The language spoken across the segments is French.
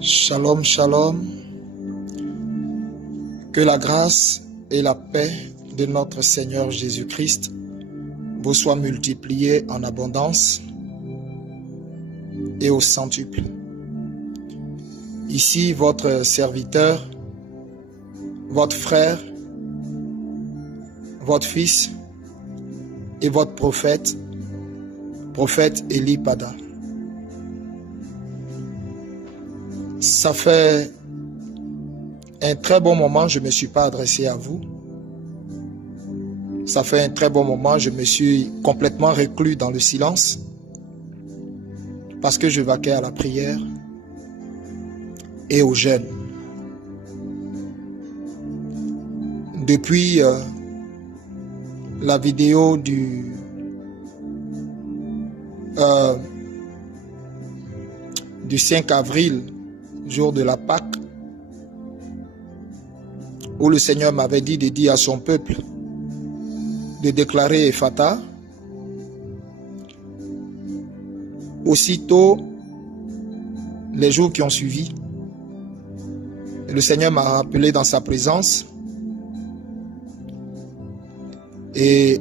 Shalom, shalom. Que la grâce et la paix de notre Seigneur Jésus-Christ vous soient multipliées en abondance et au centuple. Ici, votre serviteur, votre frère, votre fils et votre prophète Eli Pada. Ça fait un très bon moment, je ne me suis pas adressé à vous. Ça fait un très bon moment, je me suis complètement reclus dans le silence parce que je vaquais à la prière et au jeûne. Depuis la vidéo du 5 avril, jour de la Pâque, où le Seigneur m'avait dit de dire à son peuple de déclarer Ephata. Aussitôt, les jours qui ont suivi, le Seigneur m'a rappelé dans sa présence et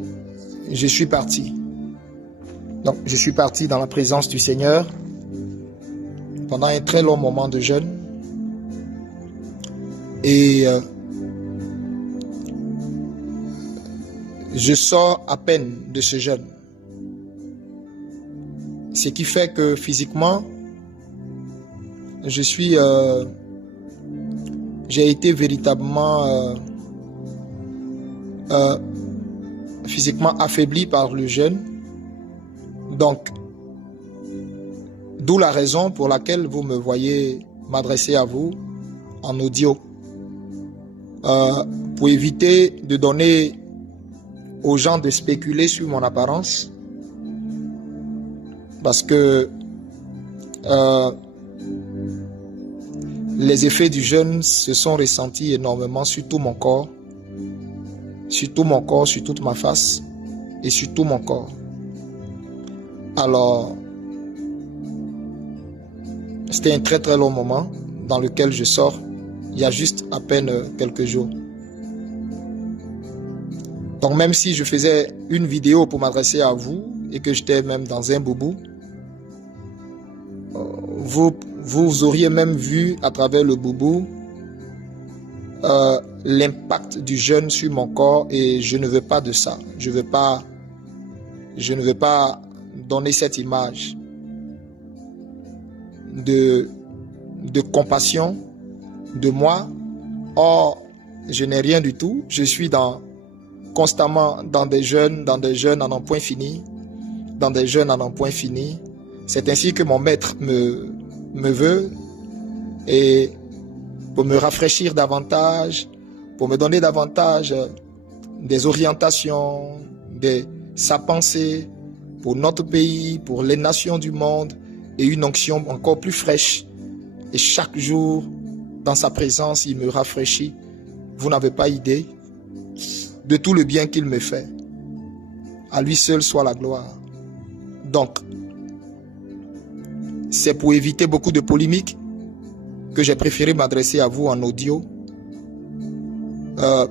je suis parti. Donc, je suis parti dans la présence du Seigneur pendant un très long moment de jeûne et je sors à peine de ce jeûne. Ce qui fait que physiquement, j'ai été véritablement physiquement affaibli par le jeûne. Donc, d'où la raison pour laquelle vous me voyez m'adresser à vous en audio. Pour éviter de donner aux gens de spéculer sur mon apparence. Parce que les effets du jeûne se sont ressentis énormément sur tout mon corps. Sur tout mon corps, sur toute ma face et sur tout mon corps. Alors, c'était un très très long moment dans lequel je sors il y a juste à peine quelques jours. Donc même si je faisais une vidéo pour m'adresser à vous et que j'étais même dans un boubou, vous auriez même vu à travers le boubou l'impact du jeûne sur mon corps et je ne veux pas de ça. Je ne veux pas donner cette image de compassion de moi. Or, je n'ai rien du tout. Je suis constamment dans des jeûnes à n'en point fini. Dans des jeûnes à n'en point fini. C'est ainsi que mon maître me veut. Et pour me rafraîchir davantage, pour me donner davantage des orientations, sa pensée pour notre pays, pour les nations du monde, et une onction encore plus fraîche. Et chaque jour, dans sa présence, il me rafraîchit. Vous n'avez pas idée de tout le bien qu'il me fait. À lui seul soit la gloire. Donc, c'est pour éviter beaucoup de polémiques que j'ai préféré m'adresser à vous en audio,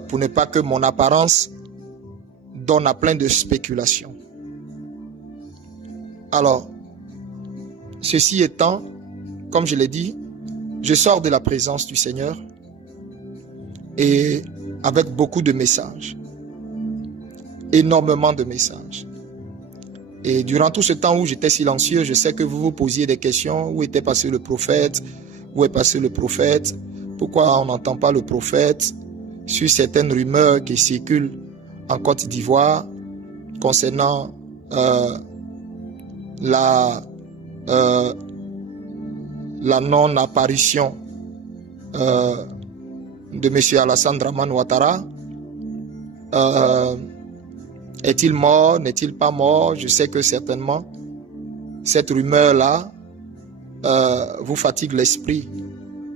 pour ne pas que mon apparence donne à plein de spéculations. Alors, ceci étant, comme je l'ai dit, je sors de la présence du Seigneur et avec beaucoup de messages, énormément de messages. Et durant tout ce temps où j'étais silencieux, je sais que vous vous posiez des questions. Où était passé le prophète? Où est passé le prophète? Pourquoi on n'entend pas le prophète? Sur certaines rumeurs qui circulent en Côte d'Ivoire concernant la non-apparition de M. Alassane Dramane Ouattara. Est-il mort? N'est-il pas mort? Je sais que certainement cette rumeur-là vous fatigue l'esprit.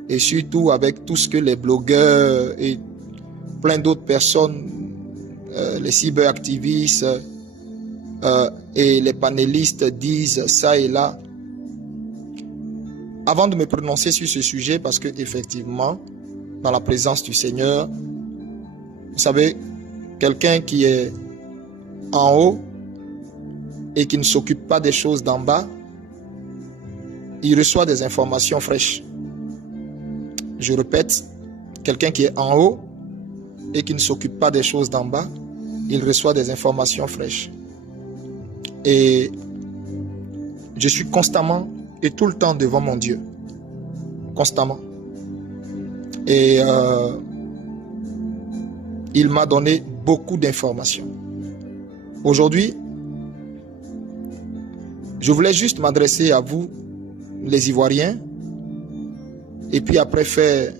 Et surtout avec tout ce que les blogueurs et plein d'autres personnes, les cyberactivistes et les panélistes disent ça et là. avant de me prononcer sur ce sujet, parce que effectivement, dans la présence du Seigneur, vous savez, quelqu'un qui est en haut et qui ne s'occupe pas des choses d'en bas, il reçoit des informations fraîches. Je répète, quelqu'un qui est en haut et qui ne s'occupe pas des choses d'en bas, il reçoit des informations fraîches. Et je suis constamment et tout le temps devant mon Dieu. Constamment. Et il m'a donné beaucoup d'informations. Aujourd'hui, je voulais juste m'adresser à vous, les Ivoiriens, et puis après faire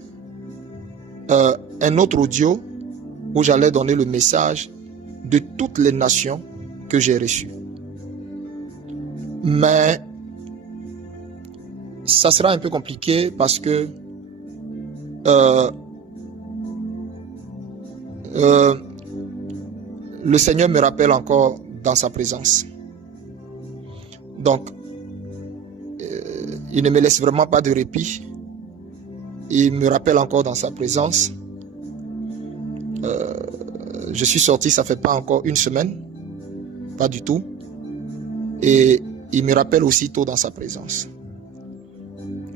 un autre audio où j'allais donner le message de toutes les nations que j'ai reçues. Mais ça sera un peu compliqué parce que le Seigneur me rappelle encore dans sa présence. Donc, il ne me laisse vraiment pas de répit. Il me rappelle encore dans sa présence. Je suis sorti, ça fait pas encore une semaine. Pas du tout. Et il me rappelle aussitôt dans sa présence.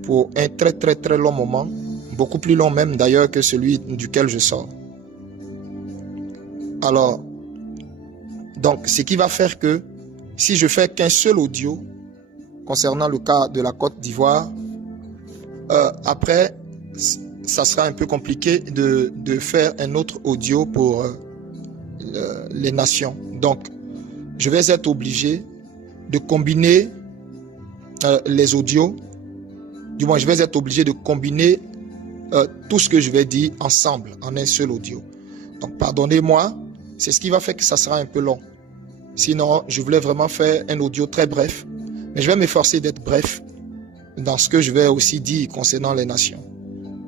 Pour un très très très long moment. Beaucoup plus long même d'ailleurs que celui duquel je sors. Alors, donc, ce qui va faire que si je fais qu'un seul audio concernant le cas de la Côte d'Ivoire, après, ça sera un peu compliqué de faire un autre audio pour les nations. Donc, je vais être obligé de combiner les audios. Du moins, je vais être obligé de combiner tout ce que je vais dire ensemble en un seul audio. Donc, pardonnez-moi, c'est ce qui va faire que ça sera un peu long. Sinon, je voulais vraiment faire un audio très bref. Mais je vais m'efforcer d'être bref dans ce que je vais aussi dire concernant les nations.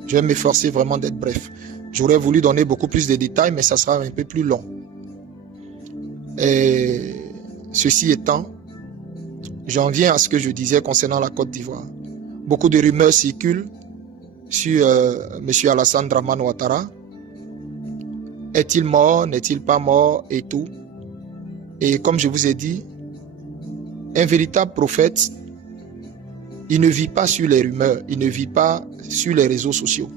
Je vais m'efforcer vraiment d'être bref. J'aurais voulu donner beaucoup plus de détails, mais ça sera un peu plus long. Et ceci étant, j'en viens à ce que je disais concernant la Côte d'Ivoire. Beaucoup de rumeurs circulent sur M. Alassane Dramane Ouattara. Est-il mort? N'est-il pas mort? Et tout. Et comme je vous ai dit, un véritable prophète, il ne vit pas sur les rumeurs, il ne vit pas sur les réseaux sociaux.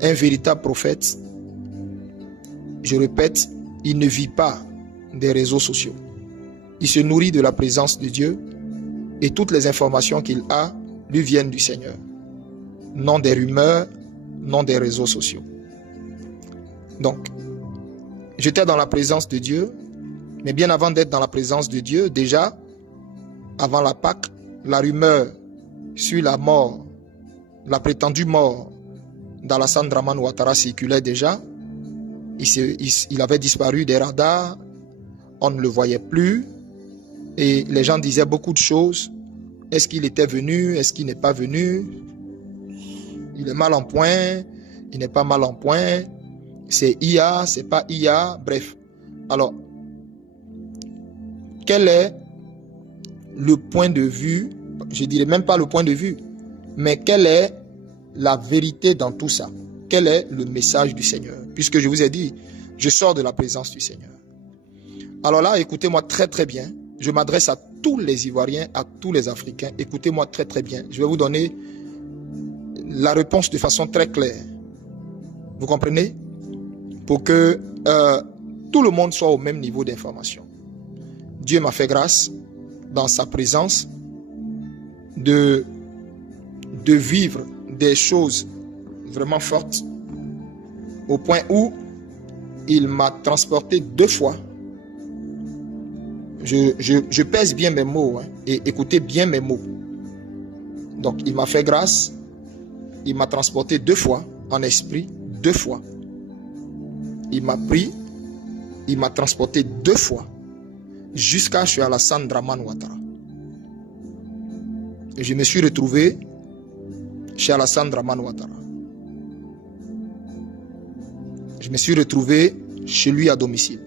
Un véritable prophète, je répète, il ne vit pas des réseaux sociaux. Il se nourrit de la présence de Dieu et toutes les informations qu'il a lui viennent du Seigneur. Non des rumeurs, non des réseaux sociaux. Donc, j'étais dans la présence de Dieu, mais bien avant d'être dans la présence de Dieu, déjà, avant la Pâque, la rumeur sur la mort, la prétendue mort d'Alassane Dramane Ouattara circulait déjà. Il avait disparu des radars, on ne le voyait plus, et les gens disaient beaucoup de choses. Est-ce qu'il était venu? Est-ce qu'il n'est pas venu? Il est mal en point, il n'est pas mal en point. C'est IA, c'est pas IA, bref. Alors, quel est le point de vue, je dirais même pas le point de vue, mais quelle est la vérité dans tout ça? Quel est le message du Seigneur? Puisque je vous ai dit, je sors de la présence du Seigneur. Alors là, écoutez-moi très très bien. Je m'adresse à tous les Ivoiriens, à tous les Africains. Écoutez-moi très très bien. Je vais vous donner la réponse de façon très claire. Vous comprenez? Pour que tout le monde soit au même niveau d'information. Dieu m'a fait grâce dans sa présence de vivre des choses vraiment fortes au point où il m'a transporté 2 fois. Je pèse bien mes mots et écoutez bien mes mots. Donc il m'a fait grâce, il m'a transporté 2 fois en esprit, 2 fois. Il m'a pris, il m'a transporté 2 fois jusqu'à chez Alassane Dramane Ouattara. Et je me suis retrouvé chez Alassane Dramane Ouattara. Je me suis retrouvé chez lui à domicile.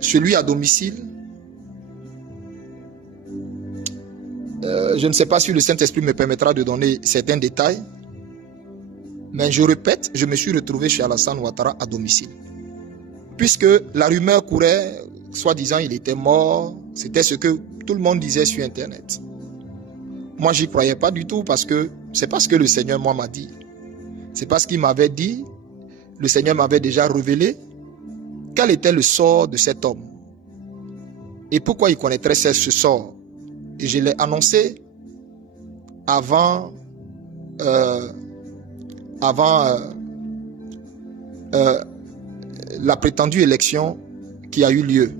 celui à domicile. Je ne sais pas si le Saint-Esprit me permettra de donner certains détails. Mais je répète, je me suis retrouvé chez Alassane Ouattara à domicile. Puisque la rumeur courait, soi-disant il était mort, c'était ce que tout le monde disait sur Internet. Moi, j'y croyais pas du tout parce que c'est pas ce que le Seigneur moi m'a dit. C'est pas ce qu'il m'avait dit. Le Seigneur m'avait déjà révélé quel était le sort de cet homme. Et pourquoi il connaîtrait ce sort. Et je l'ai annoncé avant la prétendue élection qui a eu lieu.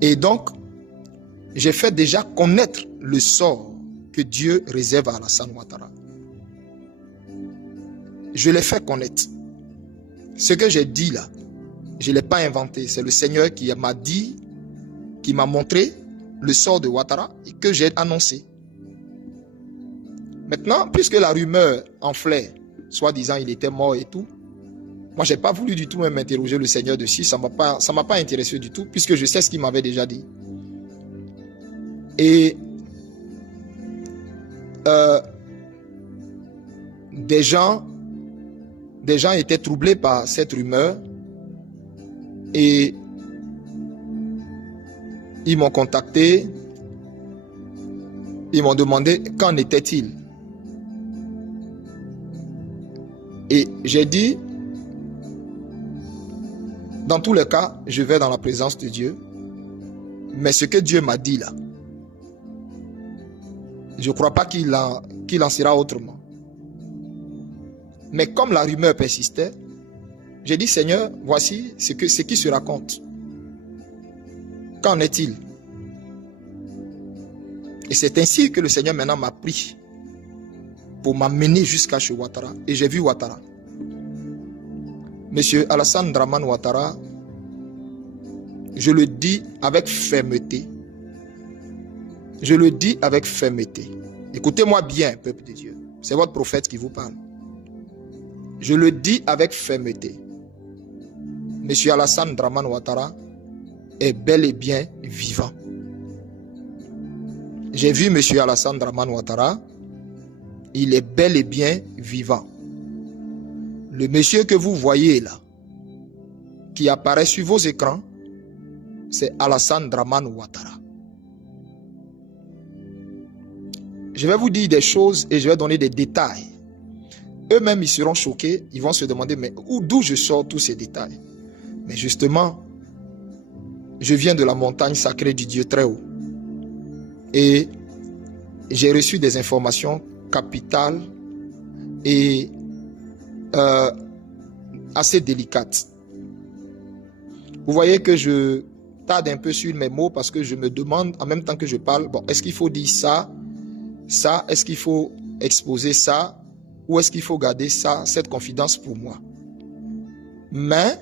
Et donc, j'ai fait déjà connaître le sort que Dieu réserve à Alassane Ouattara. Je l'ai fait connaître. Ce que j'ai dit là, je ne l'ai pas inventé. C'est le Seigneur qui m'a dit, qui m'a montré le sort de Ouattara et que j'ai annoncé. Maintenant, puisque la rumeur enflait, soi-disant il était mort et tout, moi je n'ai pas voulu du tout même interroger le Seigneur dessus, ça m'a pas intéressé du tout, puisque je sais ce qu'il m'avait déjà dit. Et des gens étaient troublés par cette rumeur et ils m'ont contacté, ils m'ont demandé qu'en était-il. Et j'ai dit, dans tous les cas, je vais dans la présence de Dieu. Mais ce que Dieu m'a dit là, je ne crois pas qu'il en sera autrement. Mais comme la rumeur persistait, j'ai dit, Seigneur, voici ce qui se raconte. Qu'en est-il? Et c'est ainsi que le Seigneur maintenant m'a pris pour m'amener jusqu'à chez Ouattara. Et j'ai vu Ouattara. Monsieur Alassane Dramane Ouattara, je le dis avec fermeté. Je le dis avec fermeté. Écoutez-moi bien, peuple de Dieu. C'est votre prophète qui vous parle. Je le dis avec fermeté. Monsieur Alassane Dramane Ouattara est bel et bien vivant. J'ai vu monsieur Alassane Dramane Ouattara. Il est bel et bien vivant. Le monsieur que vous voyez là, qui apparaît sur vos écrans, c'est Alassane Dramane Ouattara. Je vais vous dire des choses et je vais donner des détails. Eux-mêmes, ils seront choqués. Ils vont se demander, mais d'où je sors tous ces détails? Mais justement, je viens de la montagne sacrée du Dieu très haut. Et j'ai reçu des informations capitales et assez délicates. Vous voyez que je tarde un peu sur mes mots parce que je me demande en même temps que je parle, bon, est-ce qu'il faut dire ça, est-ce qu'il faut exposer ça, ou est-ce qu'il faut garder ça, cette confidence pour moi? Mais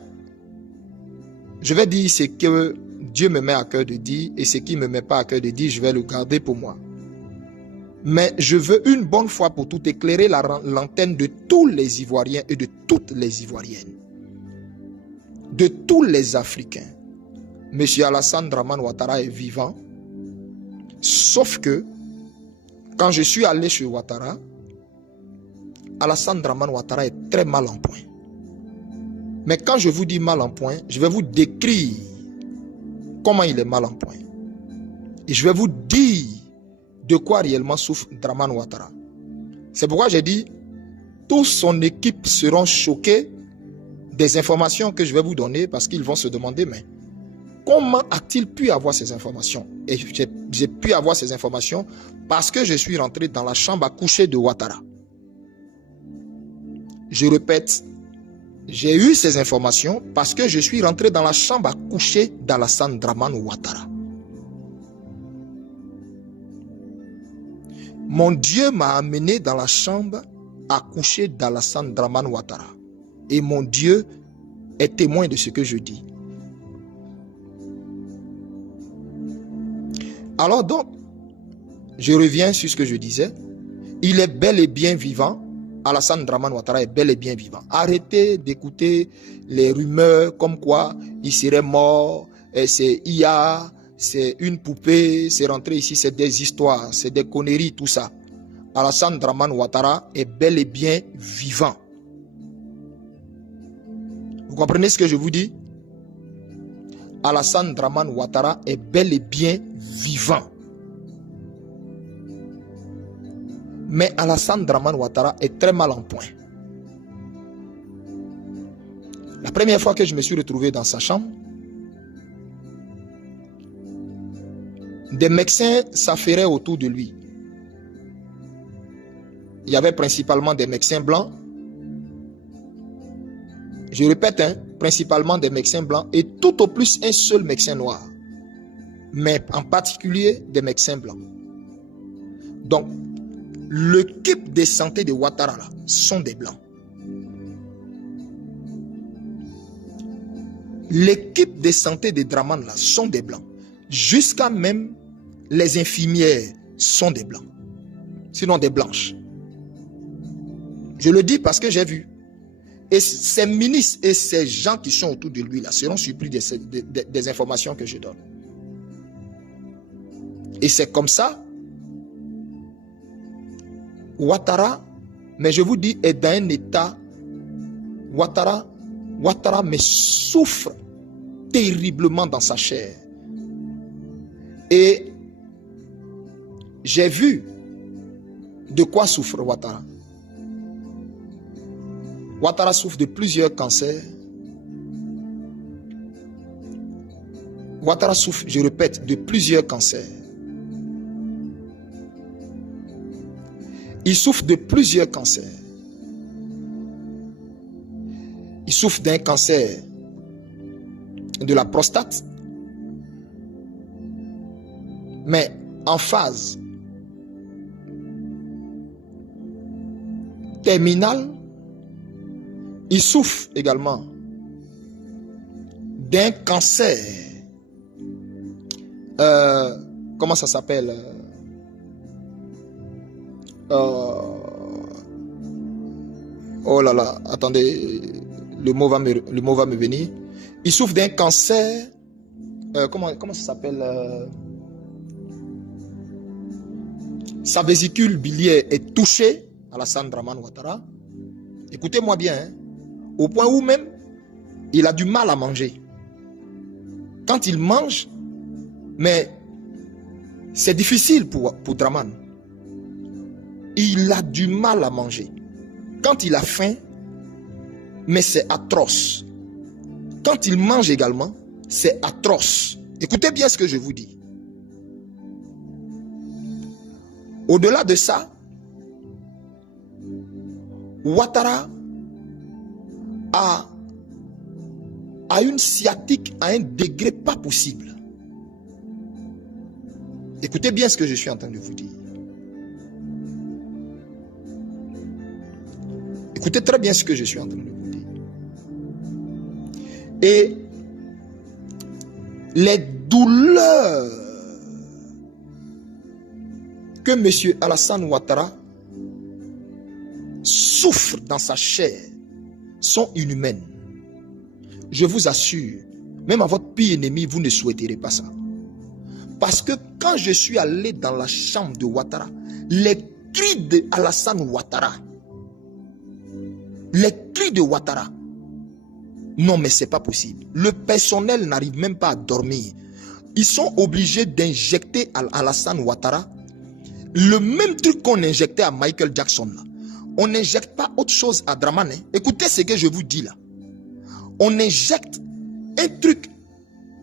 je vais dire ce que Dieu me met à cœur de dire et ce qui ne me met pas à cœur de dire, je vais le garder pour moi. Mais je veux une bonne fois pour toutes éclairer l'antenne de tous les Ivoiriens et de toutes les Ivoiriennes, de tous les Africains. Monsieur Alassane Dramane Ouattara est vivant, sauf que quand je suis allé chez Ouattara, Alassane Dramane Ouattara est très mal en point. Mais quand je vous dis mal en point, je vais vous décrire comment il est mal en point. Et je vais vous dire de quoi réellement souffre Dramane Ouattara. C'est pourquoi j'ai dit, toute son équipe seront choqués des informations que je vais vous donner parce qu'ils vont se demander, mais comment a-t-il pu avoir ces informations? Et j'ai pu avoir ces informations parce que je suis rentré dans la chambre à coucher de Ouattara. Je répète, j'ai eu ces informations parce que je suis rentré dans la chambre à coucher d'Alassane Dramane Ouattara. Mon Dieu m'a amené dans la chambre à coucher d'Alassane Dramane Ouattara. Et mon Dieu est témoin de ce que je dis. Alors donc, je reviens sur ce que je disais. Il est bel et bien vivant, Alassane Draman Ouattara est bel et bien vivant. Arrêtez d'écouter les rumeurs comme quoi il serait mort, c'est IA, c'est une poupée, c'est rentré ici, c'est des histoires, c'est des conneries, tout ça. Alassane Draman Ouattara est bel et bien vivant. Vous comprenez ce que je vous dis? Alassane Draman Ouattara est bel et bien vivant. Mais Alassane Draman Ouattara est très mal en point. La première fois que je me suis retrouvé dans sa chambre, des médecins s'affairaient autour de lui. Il y avait principalement des médecins blancs. Je répète, principalement des médecins blancs et tout au plus un seul médecin noir. Mais en particulier des médecins blancs. Donc, l'équipe de santé de Ouattara là, sont des blancs. L'équipe de santé de Draman là sont des blancs. Jusqu'à même les infirmières sont des blancs. Sinon des blanches. Je le dis parce que j'ai vu. Et ces ministres et ces gens qui sont autour de lui là seront surpris des informations que je donne. Et c'est comme ça. Ouattara, mais je vous dis, est dans un état. Ouattara mais souffre terriblement dans sa chair. Et j'ai vu de quoi souffre Ouattara. Ouattara souffre de plusieurs cancers. Ouattara souffre, je répète, de plusieurs cancers. Il souffre de plusieurs cancers. Il souffre d'un cancer de la prostate, mais en phase terminale. Il souffre également d'un cancer. Comment ça s'appelle? Oh là là, attendez, le mot va me venir. Il souffre d'un cancer. Comment ça s'appelle? Sa vésicule biliaire est touchée. Alassane Draman Ouattara. Écoutez-moi bien, au point où même il a du mal à manger. Quand il mange, mais c'est difficile pour Draman. Il a du mal à manger. Quand il a faim, mais c'est atroce. Quand il mange également, c'est atroce. Écoutez bien ce que je vous dis. Au-delà de ça, Ouattara a une sciatique à un degré pas possible. Écoutez bien ce que je suis en train de vous dire. Écoutez très bien ce que je suis en train de vous dire. Et les douleurs que M. Alassane Ouattara souffre dans sa chair sont inhumaines. Je vous assure, même à votre pire ennemi, vous ne souhaiterez pas ça. Parce que quand je suis allé dans la chambre de Ouattara, les cris de Alassane Ouattara, non mais c'est pas possible. Le personnel n'arrive même pas à dormir. Ils sont obligés d'injecter à Alassane Ouattara le même truc qu'on injectait à Michael Jackson là. On n'injecte pas autre chose à Draman. Écoutez ce que je vous dis là. On injecte un truc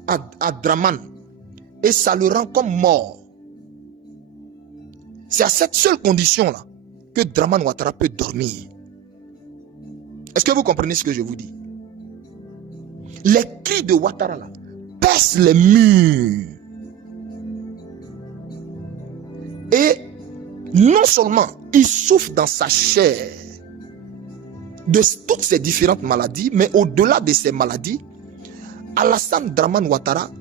à Draman et ça le rend comme mort. C'est à cette seule condition là que Draman Ouattara peut dormir. Est-ce que vous comprenez ce que je vous dis? Les cris de Ouattara là percent les murs. Et non seulement il souffre dans sa chair de toutes ces différentes maladies, mais au-delà de ces maladies, Alassane Draman Ouattara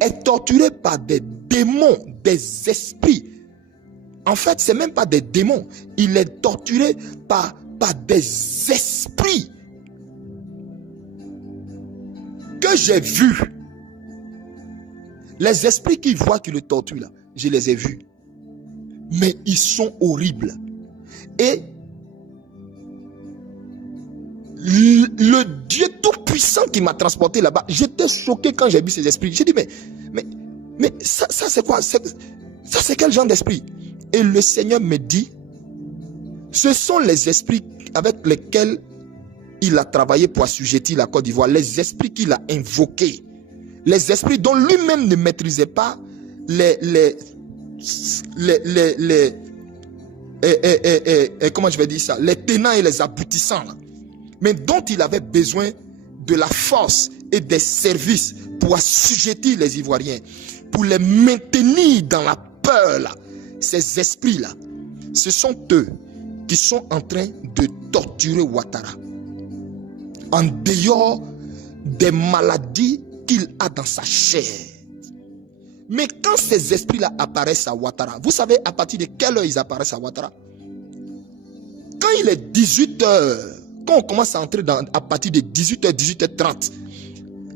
est torturé par des démons, des esprits En fait, ce n'est même pas des démons. Il est torturé par des esprits que j'ai vus. Les esprits qui voient qu'il le torture là, je les ai vus. Mais ils sont horribles. Et le Dieu tout-puissant qui m'a transporté là-bas, j'étais choqué quand j'ai vu ces esprits. J'ai dit, mais ça c'est quoi? Ça c'est quel genre d'esprit? Et le Seigneur me dit, ce sont les esprits avec lesquels il a travaillé pour assujettir la Côte d'Ivoire, les esprits qu'il a invoqués, les esprits dont lui-même ne maîtrisait pas comment je vais dire ça, les tenants et les aboutissants, là, mais dont il avait besoin de la force et des services pour assujettir les Ivoiriens, pour les maintenir dans la peur là. Ces esprits là, ce sont eux qui sont en train de torturer Ouattara en dehors des maladies qu'il a dans sa chair. Mais quand ces esprits-là apparaissent à Ouattara, vous savez à partir de quelle heure ils apparaissent à Ouattara? Quand il est 18h, quand on commence à entrer à partir de 18h, 18h30,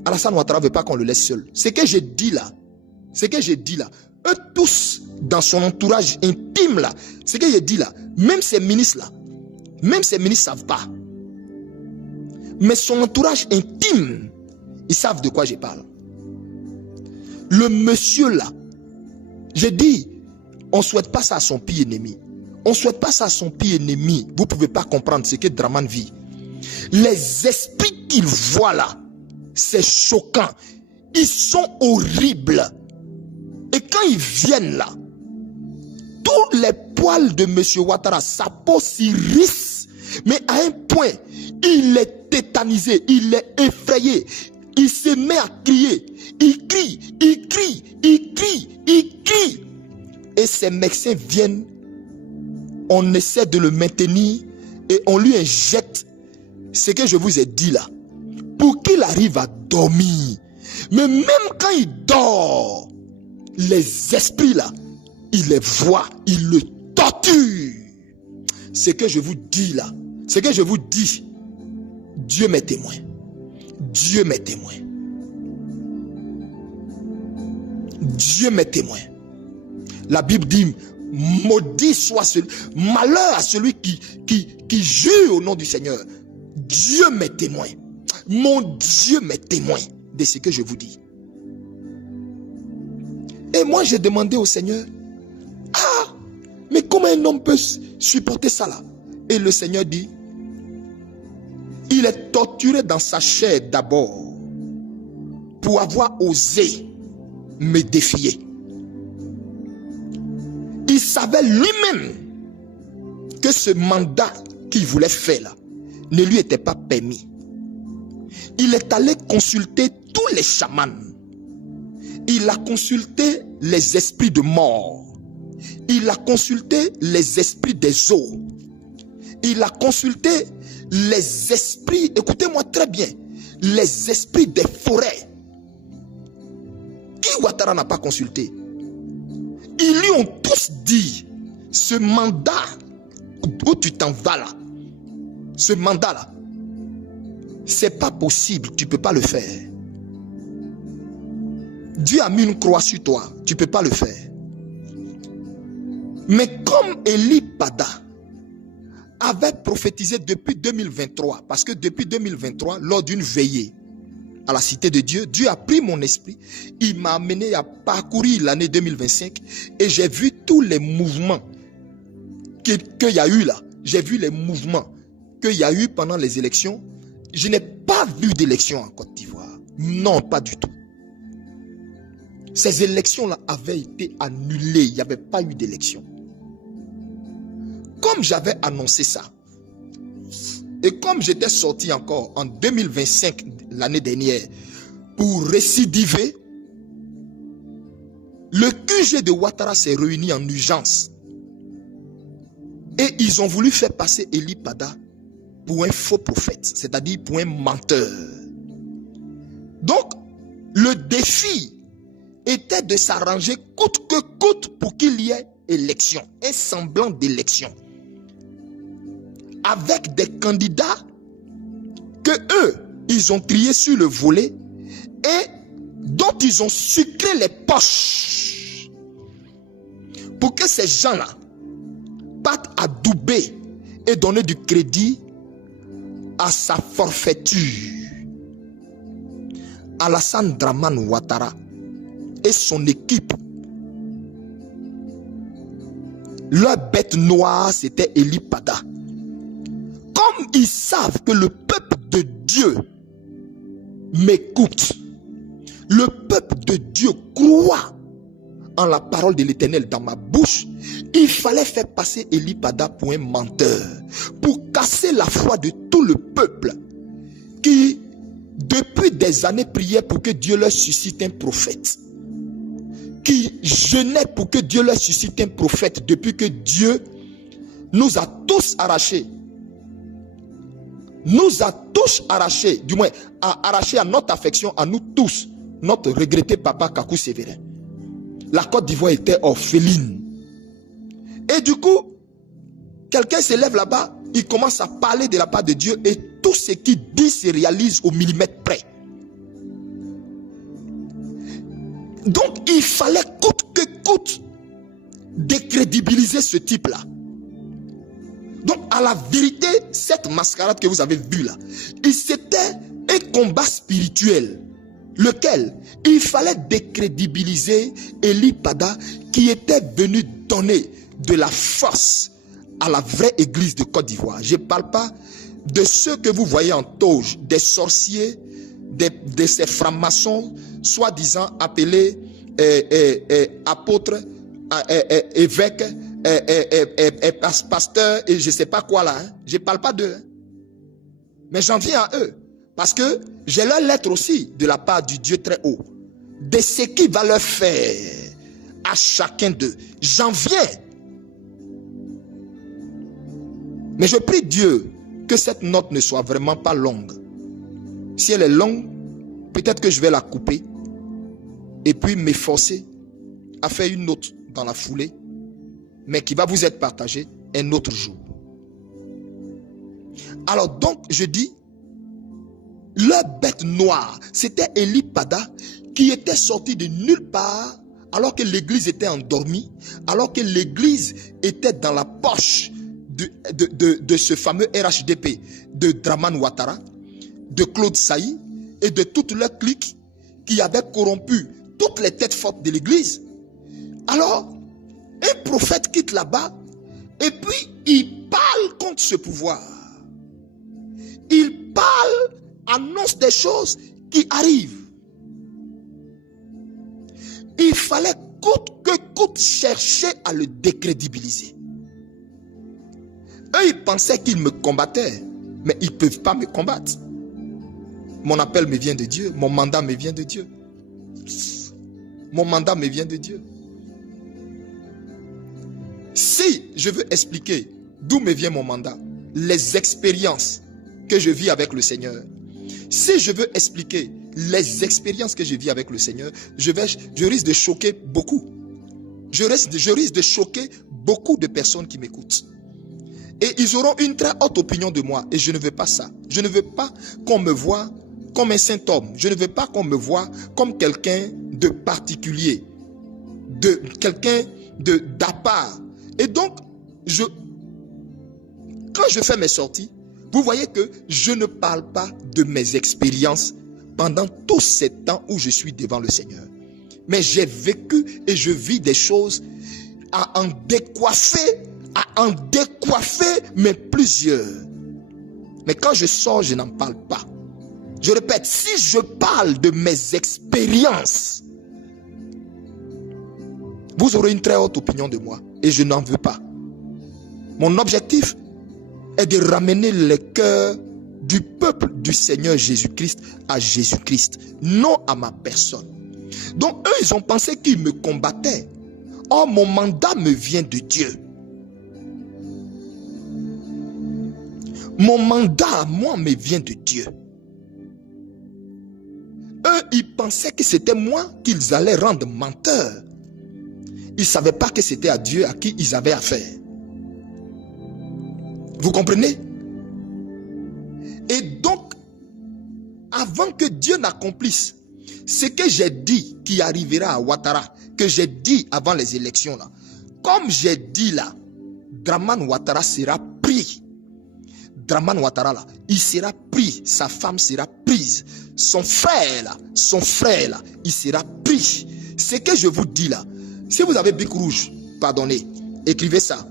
Alassane Ouattara ne veut pas qu'on le laisse seul. Ce que j'ai dit là, eux tous dans son entourage intime là, ce que j'ai dit là, même ces ministres ne savent pas. Mais son entourage intime, ils savent de quoi je parle. Le monsieur là, j'ai dit, on ne souhaite pas ça à son pire ennemi. On ne souhaite pas ça à son pire ennemi. Vous ne pouvez pas comprendre ce que Draman vit. Les esprits qu'il voit là, c'est choquant. Ils sont horribles. Et quand ils viennent là, tous les poils de monsieur Ouattara, sa peau s'irrisse. Mais à un point, il est tétanisé, il est effrayé. Il se met à crier. Il crie, il crie, il crie, il crie. Et ces médecins viennent. On essaie de le maintenir et on lui injecte ce que je vous ai dit là, pour qu'il arrive à dormir. Mais même quand il dort, les esprits là, il les voit, il le torture. Ce que je vous dis là, ce que je vous dis, Dieu m'est témoin. Dieu m'est témoin. Dieu m'est témoin. La Bible dit, maudit soit celui, malheur à celui qui jure au nom du Seigneur. Dieu m'est témoin. Mon Dieu m'est témoin de ce que je vous dis. Et moi j'ai demandé au Seigneur, ah, mais comment un homme peut supporter ça là? Et le Seigneur dit, il est torturé dans sa chair d'abord pour avoir osé me défier. Il savait lui-même que ce mandat qu'il voulait faire là ne lui était pas permis. Il est allé consulter tous les chamans. Il a consulté les esprits de mort. Il a consulté les esprits des eaux. Il a consulté les esprits, écoutez-moi très bien, les esprits des forêts. Qui Ouattara n'a pas consulté? Ils lui ont tous dit, ce mandat où tu t'en vas là, ce mandat là, c'est pas possible, tu peux pas le faire. Dieu a mis une croix sur toi, tu peux pas le faire. Mais comme Eli Pada avait prophétisé depuis 2023, parce que depuis 2023, lors d'une veillée à la cité de Dieu, Dieu a pris mon esprit, il m'a amené à parcourir l'année 2025 et j'ai vu tous les mouvements qu'il y a eu là. J'ai vu les mouvements qu'il y a eu pendant les élections. Je n'ai pas vu d'élection en Côte d'Ivoire. Non, pas du tout. Ces élections-là avaient été annulées. Il n'y avait pas eu d'élection. Comme j'avais annoncé ça, et comme j'étais sorti encore en 2025, l'année dernière, pour récidiver, le QG de Ouattara s'est réuni en urgence. Et ils ont voulu faire passer Eli Pada pour un faux prophète, c'est-à-dire pour un menteur. Donc, le défi était de s'arranger coûte que coûte pour qu'il y ait élection, un semblant d'élection, avec des candidats que eux, ils ont triés sur le volet et dont ils ont sucré les poches pour que ces gens-là partent adouber et donner du crédit à sa forfaiture. Alassane Dramane Ouattara et son équipe, leur bête noire, c'était Eli Pada. Comme ils savent que le peuple de Dieu m'écoute, le peuple de Dieu croit en la parole de l'Éternel dans ma bouche, il fallait faire passer Eli Pada pour un menteur, pour casser la foi de tout le peuple qui, depuis des années, priait pour que Dieu leur suscite un prophète, qui jeûnait pour que Dieu leur suscite un prophète, depuis que Dieu nous a tous arrachés. Nous a tous arrachés, du moins a arraché à notre affection, à nous tous, notre regretté papa Kakou Sévérin. La Côte d'Ivoire était orpheline. Et du coup, quelqu'un se lève là-bas, il commence à parler de la part de Dieu et tout ce qu'il dit se réalise au millimètre près. Donc, il fallait coûte que coûte décrédibiliser ce type-là. Donc, à la vérité, cette mascarade que vous avez vue là, c'était un combat spirituel, lequel il fallait décrédibiliser Eli Pada, qui était venu donner de la force à la vraie église de Côte d'Ivoire. Je ne parle pas de ceux que vous voyez en toge, des sorciers, de ces francs-maçons, soi-disant appelés apôtres, évêques, pasteurs et je ne sais pas quoi là. Hein. Je ne parle pas d'eux. Hein. Mais j'en viens à eux. Parce que j'ai leur lettre aussi de la part du Dieu très haut. De ce qu'il va leur faire à chacun d'eux. J'en viens. Mais je prie Dieu que cette note ne soit vraiment pas longue. Si elle est longue, peut-être que je vais la couper et puis m'efforcer à faire une note dans la foulée, mais qui va vous être partagée un autre jour. Alors donc, je dis, leur bête noire, c'était Eli Pada qui était sorti de nulle part alors que l'église était endormie, alors que l'église était dans la poche de ce fameux RHDP, de Dramane Ouattara, de Claude Saï et de toute leur clique qui avait corrompu toutes les têtes fortes de l'église. Alors, un prophète quitte là-bas et puis il parle contre ce pouvoir. Il parle, annonce des choses qui arrivent. Il fallait coûte que coûte chercher à le décrédibiliser. Eux, ils pensaient qu'ils me combattaient, mais ils ne peuvent pas me combattre. Mon appel me vient de Dieu, mon mandat me vient de Dieu. Mon mandat me vient de Dieu. Si je veux expliquer d'où me vient mon mandat, les expériences que je vis avec le Seigneur, si je veux expliquer les expériences que je vis avec le Seigneur, je risque de choquer beaucoup. Je risque de choquer beaucoup de personnes qui m'écoutent. Et ils auront une très haute opinion de moi. Et je ne veux pas ça. Je ne veux pas qu'on me voie comme un saint homme. Je ne veux pas qu'on me voie comme quelqu'un de particulier. Quelqu'un d'à part. Et donc, quand je fais mes sorties, vous voyez que je ne parle pas de mes expériences pendant tous ces temps où je suis devant le Seigneur. Mais j'ai vécu et je vis des choses à en décoiffer, mais plusieurs. Mais quand je sors, je n'en parle pas. Je répète, si je parle de mes expériences, vous aurez une très haute opinion de moi et je n'en veux pas. Mon objectif est de ramener les cœurs du peuple du Seigneur Jésus-Christ à Jésus-Christ, non à ma personne. Donc eux, ils ont pensé qu'ils me combattaient. Or, mon mandat me vient de Dieu. Mon mandat à moi me vient de Dieu. Eux, ils pensaient que c'était moi qu'ils allaient rendre menteur. Ils ne savaient pas que c'était à Dieu à qui ils avaient affaire. Vous comprenez? Et donc, avant que Dieu n'accomplisse ce que j'ai dit qui arrivera à Ouattara, que j'ai dit avant les élections là, comme j'ai dit là, Dramane Ouattara sera pris. Dramane Ouattara là, il sera pris, sa femme sera prise, son frère là, il sera pris. Ce que je vous dis là, si vous avez bic rouge, pardonnez, écrivez ça,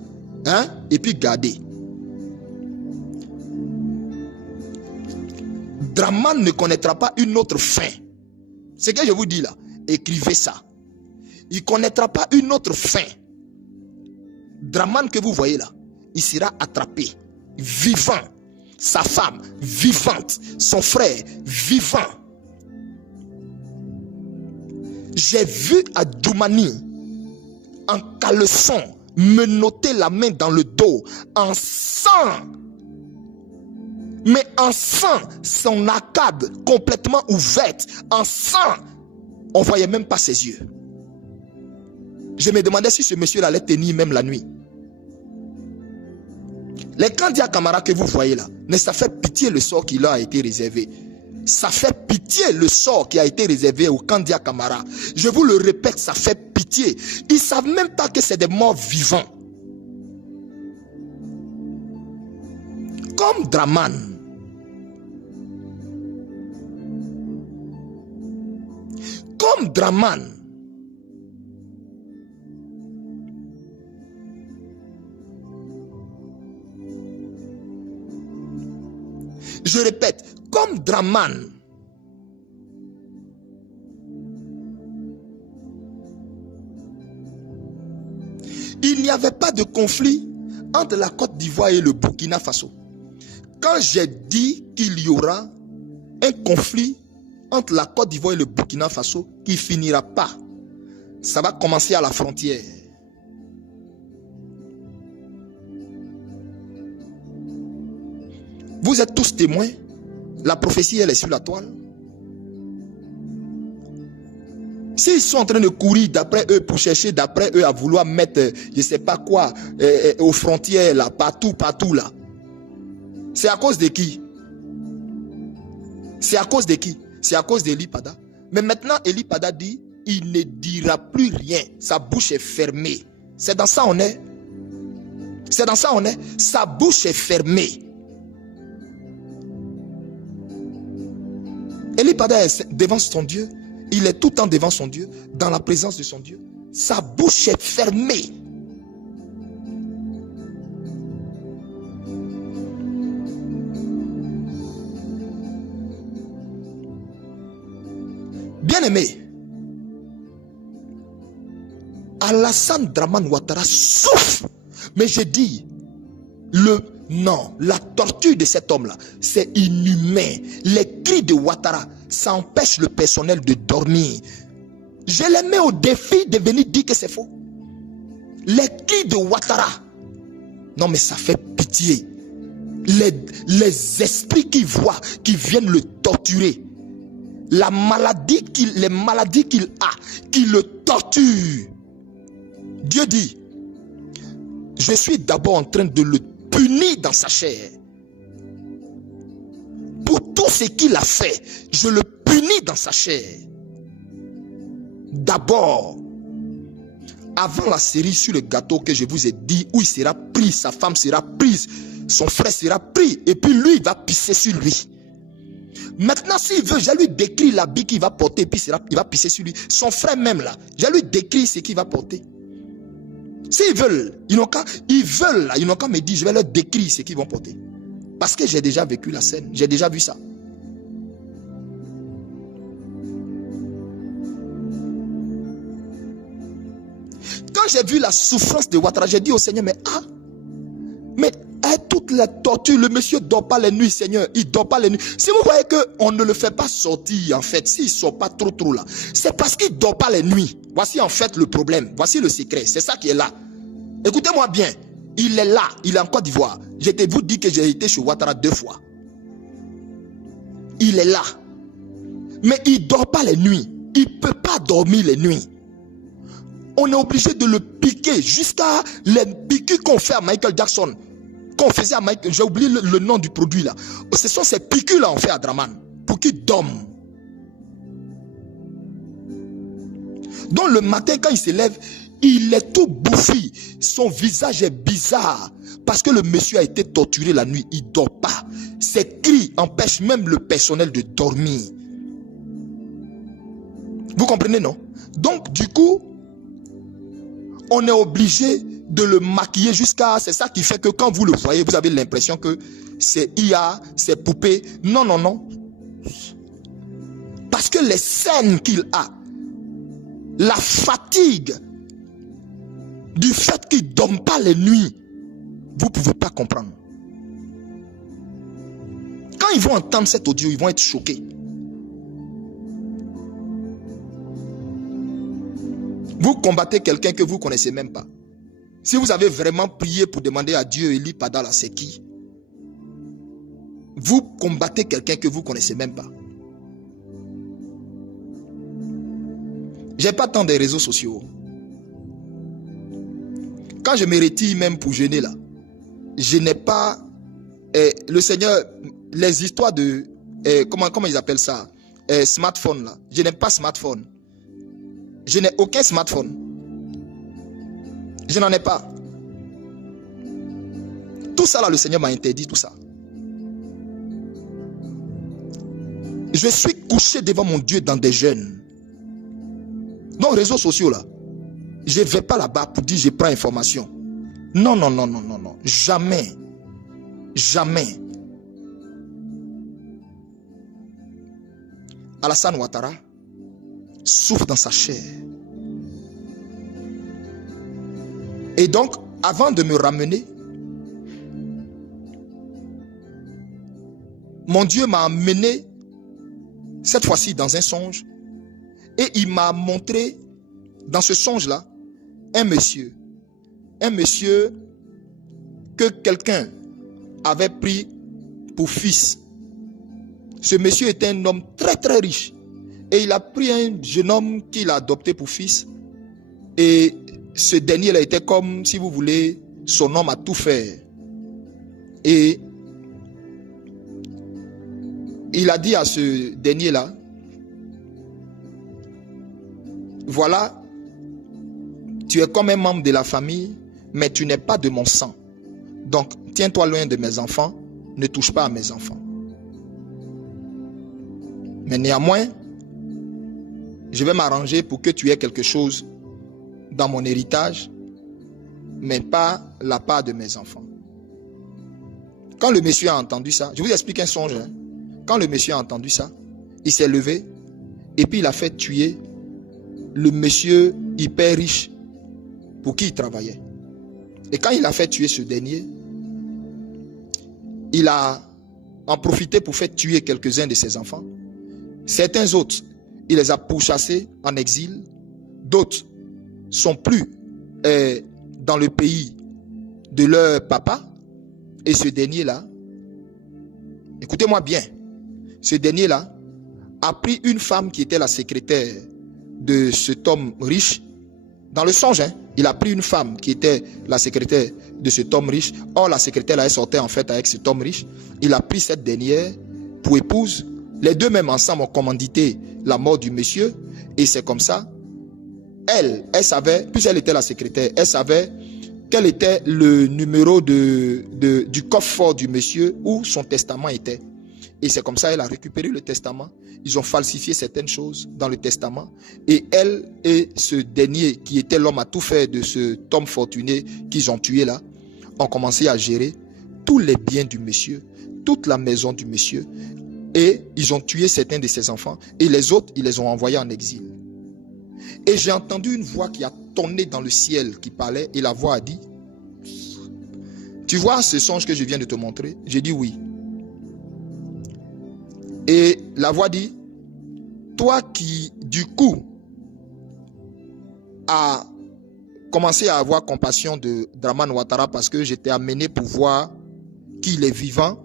hein, et puis gardez. Dramane ne connaîtra pas une autre fin. Ce que je vous dis là, écrivez ça. Il ne connaîtra pas une autre fin. Dramane que vous voyez là, il sera attrapé, vivant. Sa femme, vivante. Son frère, vivant. J'ai vu à Djoumani, en caleçon, me noter la main dans le dos, en sang. Mais en sang, son arcade complètement ouverte, en sang, on ne voyait même pas ses yeux. Je me demandais si ce monsieur allait tenir même la nuit. Les Kandia Camara que vous voyez là, mais ça fait pitié le sort qui leur a été réservé. Ça fait pitié le sort qui a été réservé aux Kandia Camara. Je vous le répète, ça fait pitié. Ils ne savent même pas que c'est des morts vivants. Comme Dramane. Comme Dramane. Je répète, comme Dramane. Il n'y avait pas de conflit entre la Côte d'Ivoire et le Burkina Faso. Quand j'ai dit qu'il y aura un conflit entre la Côte d'Ivoire et le Burkina Faso qui finira pas, ça va commencer à la frontière. Vous êtes tous témoins. La prophétie, elle est sur la toile. S'ils sont en train de courir d'après eux pour chercher d'après eux à vouloir mettre, je ne sais pas quoi, aux frontières, là, partout là. C'est à cause de qui? C'est à cause de qui? C'est à cause d'Eli Pada. Mais maintenant, Eli Pada dit, il ne dira plus rien. Sa bouche est fermée. C'est dans ça on est. C'est dans ça on est. Sa bouche est fermée. Eli Pada est devant son Dieu. Il est tout le temps devant son Dieu, dans la présence de son Dieu. Sa bouche est fermée. Bien-aimé, Alassane Dramane Ouattara souffre. Mais je dis, la torture de cet homme-là, c'est inhumain. Les cris de Ouattara, ça empêche le personnel de dormir. Je les mets au défi de venir dire que c'est faux. Les cris de Ouattara, non mais ça fait pitié. Les esprits qui voient, qui viennent le torturer. Les maladies qu'il a, qui le torturent. Dieu dit, je suis d'abord en train de le punir dans sa chair. Pour tout ce qu'il a fait, je le punis dans sa chair. D'abord, avant la série sur le gâteau que je vous ai dit, où il sera pris, sa femme sera prise, son frère sera pris, et puis lui, il va pisser sur lui. Maintenant, s'il veut, je lui décris l'habit qu'il va porter, et puis il va pisser sur lui. Son frère même là, je lui décris ce qu'il va porter. S'ils veulent, ils n'ont qu'à me dire, je vais leur décrire ce qu'ils vont porter. Parce que j'ai déjà vécu la scène, j'ai déjà vu ça. Quand j'ai vu la souffrance de Ouattara, j'ai dit au Seigneur, mais toute la torture, le monsieur ne dort pas les nuits, Seigneur, il ne dort pas les nuits. Si vous voyez qu'on ne le fait pas sortir, en fait, s'il ne sort pas trop là, c'est parce qu'il ne dort pas les nuits. Voici en fait le problème, voici le secret, c'est ça qui est là. Écoutez-moi bien, il est là, il est en Côte d'Ivoire. Je te vous dis que j'ai été chez Ouattara 2 fois. Il est là. Mais il ne dort pas les nuits. Il ne peut pas dormir les nuits. On est obligé de le piquer jusqu'à les piqûres qu'on fait à Michael Jackson. Qu'on faisait à Michael, j'ai oublié le nom du produit là. Ce sont ces piqûres là qu'on fait à Draman pour qu'il dorme. Donc le matin quand il se lève, il est tout bouffi. Son visage est bizarre parce que le monsieur a été torturé la nuit. Il ne dort pas. Ses cris empêchent même le personnel de dormir. Vous comprenez, non? Donc du coup, on est obligé de le maquiller jusqu'à... C'est ça qui fait que quand vous le voyez, vous avez l'impression que c'est IA, c'est poupée. Non, non, non. Parce que les scènes qu'il a, la fatigue du fait qu'il ne dorme pas les nuits, vous ne pouvez pas comprendre. Quand ils vont entendre cet audio, ils vont être choqués. Vous combattez quelqu'un que vous ne connaissez même pas. Si vous avez vraiment prié pour demander à Dieu, Eli Padala, c'est qui? Vous combattez quelqu'un que vous ne connaissez même pas. Je n'ai pas tant de réseaux sociaux. Quand je me retire même pour jeûner là, je n'ai pas... le Seigneur, les histoires de... comment ils appellent ça? Smartphone là. Je n'ai pas smartphone. Je n'ai aucun smartphone. Je n'en ai pas. Tout ça là, le Seigneur m'a interdit tout ça. Je suis couché devant mon Dieu dans des jeûnes. Donc, réseaux sociaux là, je ne vais pas là-bas pour dire je prends information. Non, non, non, non, non, non. Jamais. Jamais. Alassane Ouattara souffre dans sa chair. Et donc, avant de me ramener, mon Dieu m'a amené, cette fois-ci dans un songe, et il m'a montré, dans ce songe-là, un monsieur que quelqu'un avait pris pour fils. Ce monsieur était un homme très très riche. Et il a pris un jeune homme qu'il a adopté pour fils. Et ce dernier là était comme, si vous voulez, son homme à tout faire. Et il a dit à ce dernier là, voilà, tu es comme un membre de la famille, mais tu n'es pas de mon sang. Donc, tiens-toi loin de mes enfants, ne touche pas à mes enfants. Mais néanmoins, je vais m'arranger pour que tu aies quelque chose dans mon héritage, mais pas la part de mes enfants. Quand le monsieur a entendu ça, je vous explique un songe. Hein. Quand le monsieur a entendu ça, il s'est levé et puis il a fait tuer le monsieur hyper riche pour qui il travaillait. Et quand il a fait tuer ce dernier, il a en profité pour faire tuer quelques-uns de ses enfants. Certains autres, il les a pourchassés en exil. D'autres sont plus dans le pays de leur papa. Et ce dernier-là, écoutez-moi bien, ce dernier-là a pris une femme qui était la secrétaire de cet homme riche. Dans le songe, hein, il a pris une femme qui était la secrétaire de cet homme riche. Or, la secrétaire là, elle sortait en fait avec cet homme riche. Il a pris cette dernière pour épouse. Les deux même ensemble ont commandité la mort du monsieur. Et c'est comme ça. Elle savait, puisqu'elle était la secrétaire, elle savait quel était le numéro du coffre-fort du monsieur où son testament était. Et c'est comme ça, elle a récupéré le testament. Ils ont falsifié certaines choses dans le testament. Et elle et ce dernier, qui était l'homme à tout faire de cet homme fortuné qu'ils ont tué là, ont commencé à gérer tous les biens du monsieur, toute la maison du monsieur. Et ils ont tué certains de ses enfants. Et les autres, ils les ont envoyés en exil. Et j'ai entendu une voix qui a tonné dans le ciel, qui parlait. Et la voix a dit, tu vois ce songe que je viens de te montrer? J'ai dit oui. Et la voix dit, toi qui du coup a commencé à avoir compassion de Dramane Ouattara parce que j'étais amené pour voir qu'il est vivant,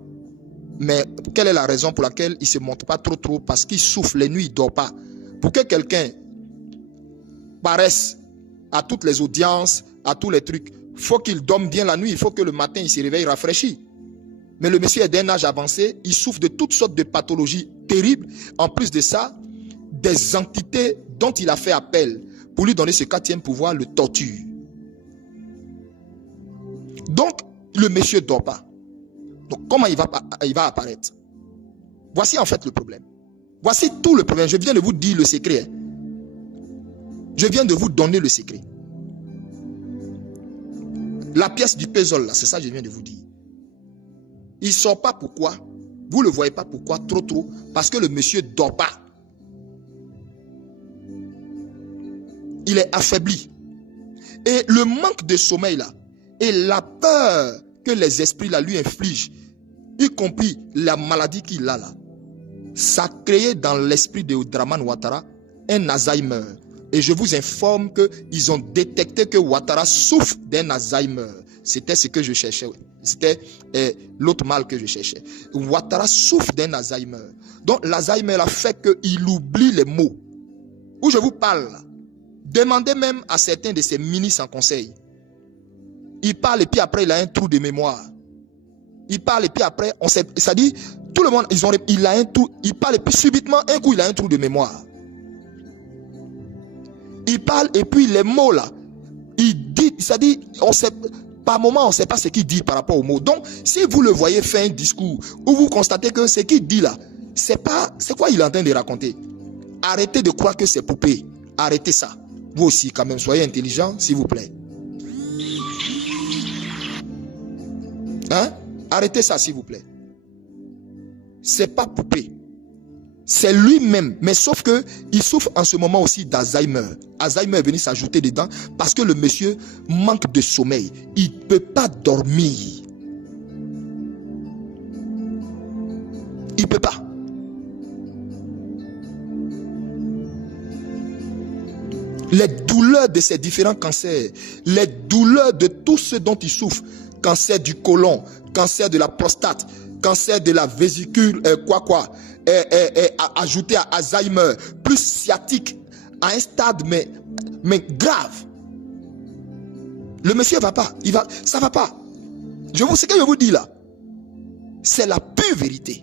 mais quelle est la raison pour laquelle il ne se montre pas trop parce qu'il souffle les nuits, il ne dort pas. Pour que quelqu'un paraisse à toutes les audiences, à tous les trucs. Il faut qu'il dorme bien la nuit, il faut que le matin, il se réveille rafraîchi. Mais le monsieur est d'un âge avancé, il souffre de toutes sortes de pathologies terribles. En plus de ça, des entités dont il a fait appel pour lui donner ce quatrième pouvoir le torture. Donc, le monsieur ne dort pas. Donc, comment il va apparaître? Voici en fait le problème. Voici tout le problème. Je viens de vous dire le secret. Je viens de vous donner le secret. La pièce du puzzle, là, c'est ça que je viens de vous dire. Il ne sort pas, pourquoi? Vous ne le voyez pas, pourquoi? Trop. Parce que le monsieur ne dort pas. Il est affaibli. Et le manque de sommeil, là, et la peur que les esprits, là, lui infligent, y compris la maladie qu'il a, là, ça a créé dans l'esprit de Draman Ouattara un Alzheimer. Et je vous informe qu'ils ont détecté que Ouattara souffre d'un Alzheimer. C'était ce que je cherchais. C'était l'autre mal que je cherchais. Ouattara souffre d'un Alzheimer. Donc l'Alzheimer a fait qu'il oublie les mots. Où je vous parle, demandez même à certains de ses ministres en conseil. Il parle et puis après il a un trou de mémoire. Il parle et puis après, on sait, ça dit, tout le monde, il a un trou, il parle et puis subitement, un coup il a un trou de mémoire. Il parle et puis les mots là, il dit, ça dit, on sait, par moment on ne sait pas ce qu'il dit par rapport aux mots. Donc, si vous le voyez faire un discours où vous constatez que ce qu'il dit là, c'est quoi il est en train de raconter. Arrêtez de croire que c'est poupée. Arrêtez ça. Vous aussi quand même, soyez intelligents s'il vous plaît. Hein? Arrêtez ça s'il vous plaît. C'est pas poupée. C'est lui-même. Mais sauf que il souffre en ce moment aussi d'Alzheimer. Alzheimer est venu s'ajouter dedans parce que le monsieur manque de sommeil. Il ne peut pas dormir. Il ne peut pas. Les douleurs de ces différents cancers, les douleurs de tout ce dont il souffre, cancer du côlon, cancer de la prostate, cancer de la vésicule, ajouté à Alzheimer, plus sciatique, à un stade mais grave. Le monsieur va pas, ça va pas. Ce que je vous dis là, c'est la pure vérité.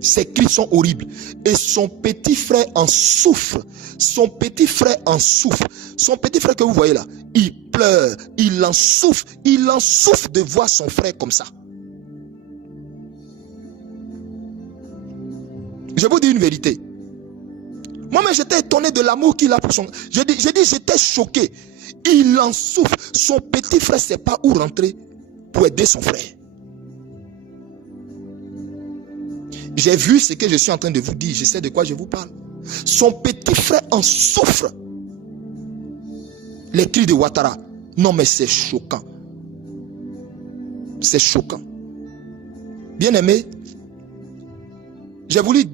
Ses cris sont horribles. Et son petit frère en souffre. Son petit frère en souffre. Son petit frère que vous voyez là, il pleure, il en souffre. Il en souffre de voir son frère comme ça. Je vous dis une vérité. Moi-même, j'étais étonné de l'amour qu'il a pour son... J'étais choqué. Il en souffre. Son petit frère ne sait pas où rentrer pour aider son frère. J'ai vu ce que je suis en train de vous dire. Je sais de quoi je vous parle. Son petit frère en souffre. Les cris de Ouattara. Non, mais c'est choquant. C'est choquant. Bien aimé, j'ai voulu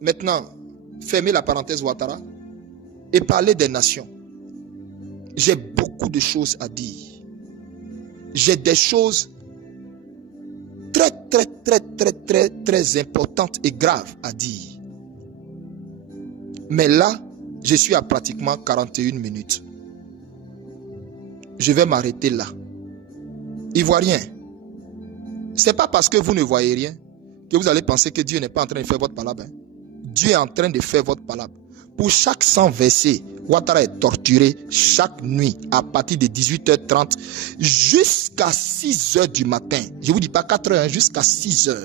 maintenant fermer la parenthèse Ouattara et parler des nations. J'ai beaucoup de choses à dire. J'ai des choses très importantes et graves à dire. Mais là, je suis à pratiquement 41 minutes. Je vais m'arrêter là. Ivoirien, c'est pas parce que vous ne voyez rien que vous allez penser que Dieu n'est pas en train de faire votre palabre. Dieu est en train de faire votre palabre. Pour chaque 100 versets, Ouattara est torturé chaque nuit à partir de 18h30 jusqu'à 6h du matin. Je ne vous dis pas 4h, jusqu'à 6h.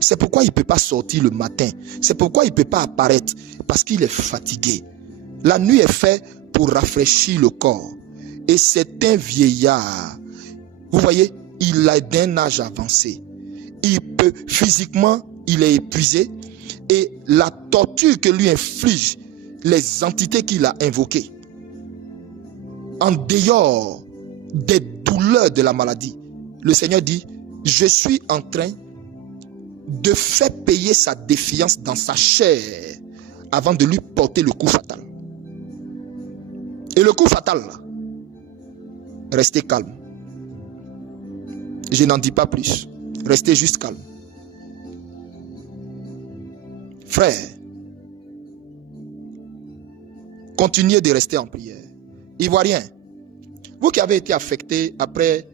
C'est pourquoi il ne peut pas sortir le matin. C'est pourquoi il ne peut pas apparaître. Parce qu'il est fatigué. La nuit est faite pour rafraîchir le corps. Et c'est un vieillard. Vous voyez, il a d'un âge avancé. Il peut, physiquement, il est épuisé. Et la torture que lui inflige les entités qu'il a invoquées, en dehors des douleurs de la maladie, le Seigneur dit, je suis en train de faire payer sa défiance dans sa chair avant de lui porter le coup fatal. Et le coup fatal, là, restez calme. Je n'en dis pas plus. Restez juste calme. Frère, Continuez de rester en prière. Ivoiriens, vous qui avez été affectés après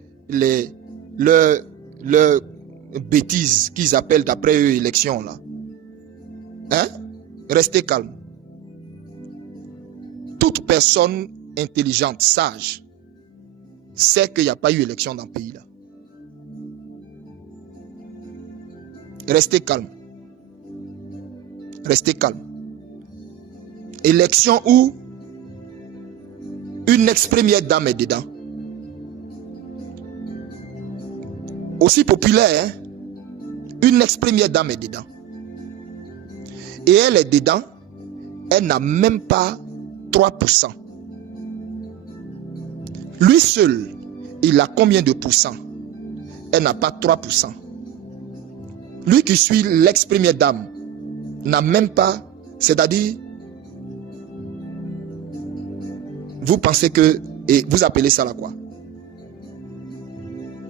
leurs bêtises qu'ils appellent d'après eux élections là. Hein? Restez calme. Toute personne intelligente, sage, sait qu'il n'y a pas eu élection dans le pays là. Restez calme. Restez calme. Élection où une ex-première dame est dedans. Aussi populaire, hein? Une ex-première dame est dedans. Et elle est dedans, elle n'a même pas 3%. Lui seul, il a combien de pourcents? Elle n'a pas 3%. Lui qui suit l'ex-première dame n'a même pas, c'est-à-dire, vous pensez que, et vous appelez ça là quoi?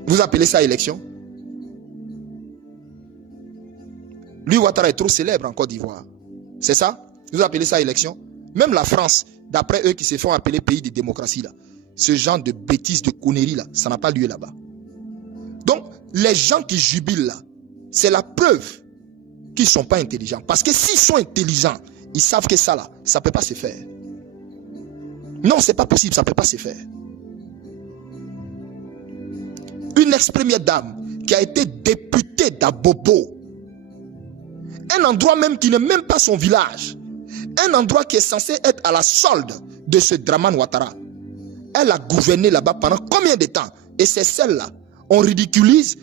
Vous appelez ça élection? Lui, Ouattara est trop célèbre en Côte d'Ivoire. C'est ça? Vous appelez ça élection? Même la France, d'après eux qui se font appeler pays de démocratie, là, ce genre de bêtises, de conneries, là, ça n'a pas lieu là-bas. Donc, les gens qui jubilent là, c'est la preuve qu'ils ne sont pas intelligents. Parce que s'ils sont intelligents, ils savent que ça là, ça ne peut pas se faire. Non, ce n'est pas possible, ça ne peut pas se faire. Une ex-première dame qui a été députée d'Abobo, un endroit même qui n'est même pas son village, un endroit qui est censé être à la solde de ce Dramane Ouattara. Elle a gouverné là-bas pendant combien de temps? Et c'est celle-là, on ridiculise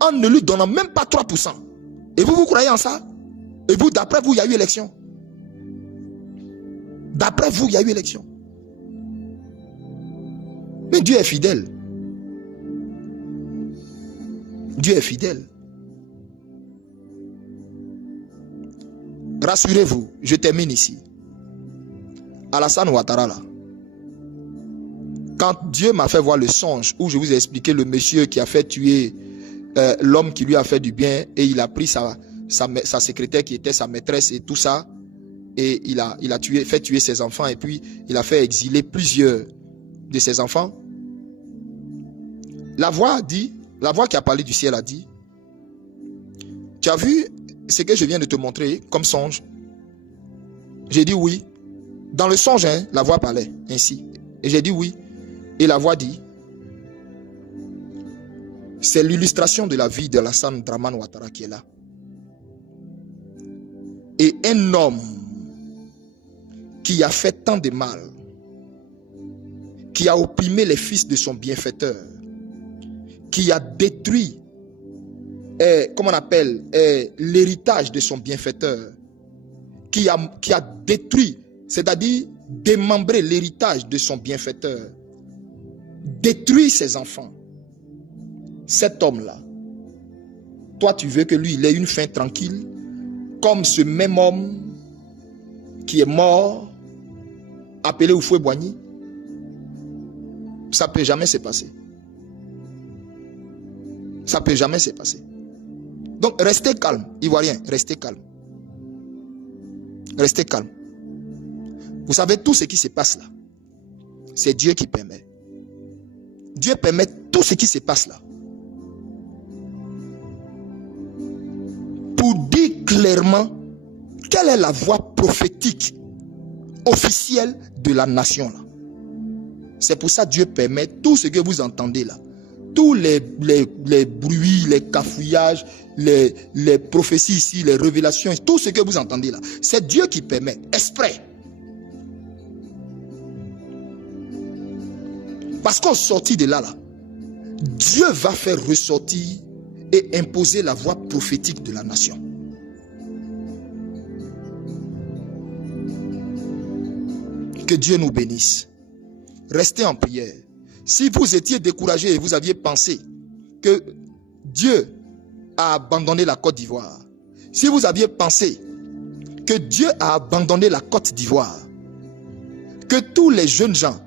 en ne lui donnant même pas 3%. Et vous croyez en ça? Et vous, d'après vous, il y a eu élection. D'après vous, il y a eu élection. Mais Dieu est fidèle. Dieu est fidèle. Rassurez-vous, je termine ici. Alassane Ouattara là. Quand Dieu m'a fait voir le songe où je vous ai expliqué le monsieur qui a fait tuer l'homme qui lui a fait du bien et il a pris sa secrétaire qui était sa maîtresse et tout ça et il a fait tuer ses enfants et puis il a fait exiler plusieurs de ses enfants. La voix qui a parlé du ciel a dit: tu as vu ce que je viens de te montrer comme songe? J'ai dit oui. Dans le songe, hein, la voix parlait ainsi. Et j'ai dit oui. Et la voix dit: c'est l'illustration de la vie de Alassane Dramane Ouattara qui est là. Et un homme qui a fait tant de mal, qui a opprimé les fils de son bienfaiteur, qui a détruit comment on appelle l'héritage de son bienfaiteur, qui a détruit, c'est-à-dire démembré l'héritage de son bienfaiteur, détruit ses enfants. Cet homme-là, toi tu veux que lui il ait une fin tranquille, comme ce même homme qui est mort, appelé Houphouët-Boigny? Ça ne peut jamais se passer. Ça ne peut jamais se passer. Donc restez calme, Ivoiriens, restez calme. Restez calme. Vous savez, tout ce qui se passe là, c'est Dieu qui permet. Dieu permet tout ce qui se passe là. Pour dire clairement quelle est la voix prophétique officielle de la nation là. C'est pour ça que Dieu permet tout ce que vous entendez là. Tous les bruits, les cafouillages, les prophéties ici, les révélations, tout ce que vous entendez là, c'est Dieu qui permet, exprès. Parce qu'au sorti de là, Dieu va faire ressortir et imposer la voix prophétique de la nation. Que Dieu nous bénisse. Restez en prière. Si vous étiez découragé et vous aviez pensé que Dieu a abandonné la Côte d'Ivoire, si vous aviez pensé que Dieu a abandonné la Côte d'Ivoire, que tous les jeunes gens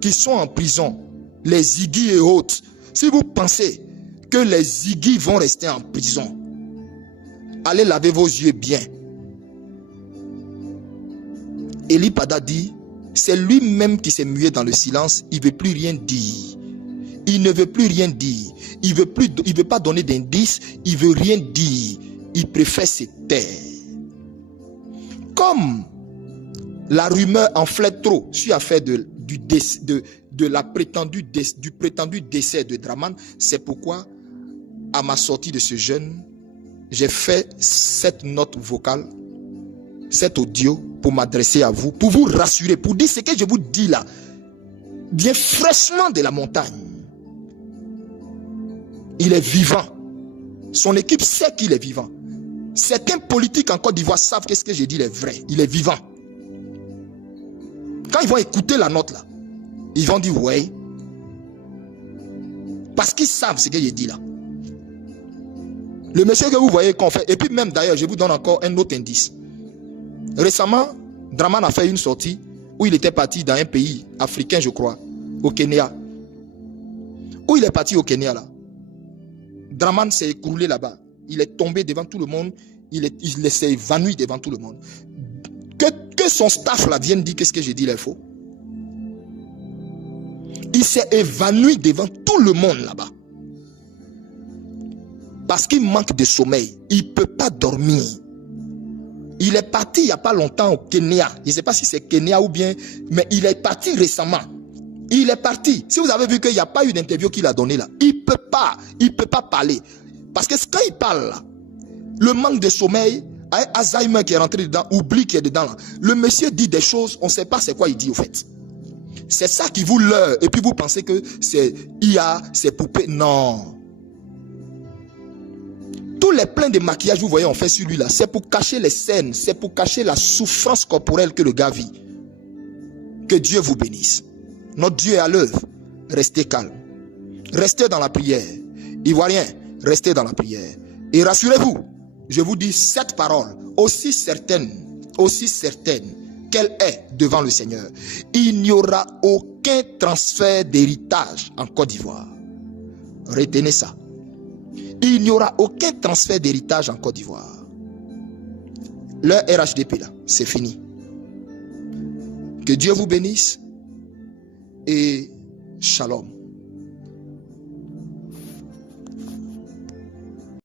qui sont en prison, les Ziggy et autres, si vous pensez que les Ziggy vont rester en prison, allez laver vos yeux bien. Eli Pada dit, c'est lui-même qui s'est mué dans le silence, il ne veut plus rien dire. Il ne veut plus rien dire. Il veut pas donner d'indice, il veut rien dire. Il préfère se taire. Comme la rumeur enflait trop sur l'affaire du prétendu décès de Draman, c'est pourquoi, à ma sortie de ce jeûne, j'ai fait cette note vocale, cet audio, pour m'adresser à vous, pour vous rassurer, pour dire ce que je vous dis là, bien fraîchement de la montagne. Il est vivant. Son équipe sait qu'il est vivant. Certains politiques en Côte d'Ivoire savent que ce que je dis est vrai. Il est vivant. Quand ils vont écouter la note là, ils vont dire ouais. Parce qu'ils savent ce que je dis là. Le monsieur que vous voyez qu'on fait, et puis même d'ailleurs, je vous donne encore un autre indice. Récemment, Draman a fait une sortie où il était parti dans un pays africain, je crois, au Kenya. Où il est parti au Kenya là. Draman s'est écroulé là-bas. Il est tombé devant tout le monde. Il s'est évanoui devant tout le monde. Que son staff là vienne dire qu'est-ce que j'ai dit là, faux. Il s'est évanoui devant tout le monde là-bas. Parce qu'il manque de sommeil. Il ne peut pas dormir. Il est parti il n'y a pas longtemps au Kenya. Je ne sais pas si c'est Kenya ou bien, mais il est parti récemment. Il est parti. Si vous avez vu qu'il n'y a pas eu d'interview qu'il a donné là, il ne peut pas parler. Parce que quand il parle là, le manque de sommeil, Alzheimer qui est rentré dedans, oublie qui est dedans là. Le monsieur dit des choses, on ne sait pas c'est quoi il dit au fait. C'est ça qui vous leurre. Et puis vous pensez que c'est IA, c'est poupée. Non. Tous les pleins de maquillage vous voyez on fait sur lui là, c'est pour cacher les scènes, c'est pour cacher la souffrance corporelle que le gars vit. Que Dieu vous bénisse. Notre Dieu est à l'œuvre. Restez calme. Restez dans la prière. Ivoiriens, restez dans la prière. Et rassurez-vous, je vous dis cette parole, aussi certaine qu'elle est devant le Seigneur. Il n'y aura aucun transfert d'héritage en Côte d'Ivoire. Retenez ça. Il n'y aura aucun transfert d'héritage en Côte d'Ivoire. Leur RHDP là, c'est fini. Que Dieu vous bénisse et shalom.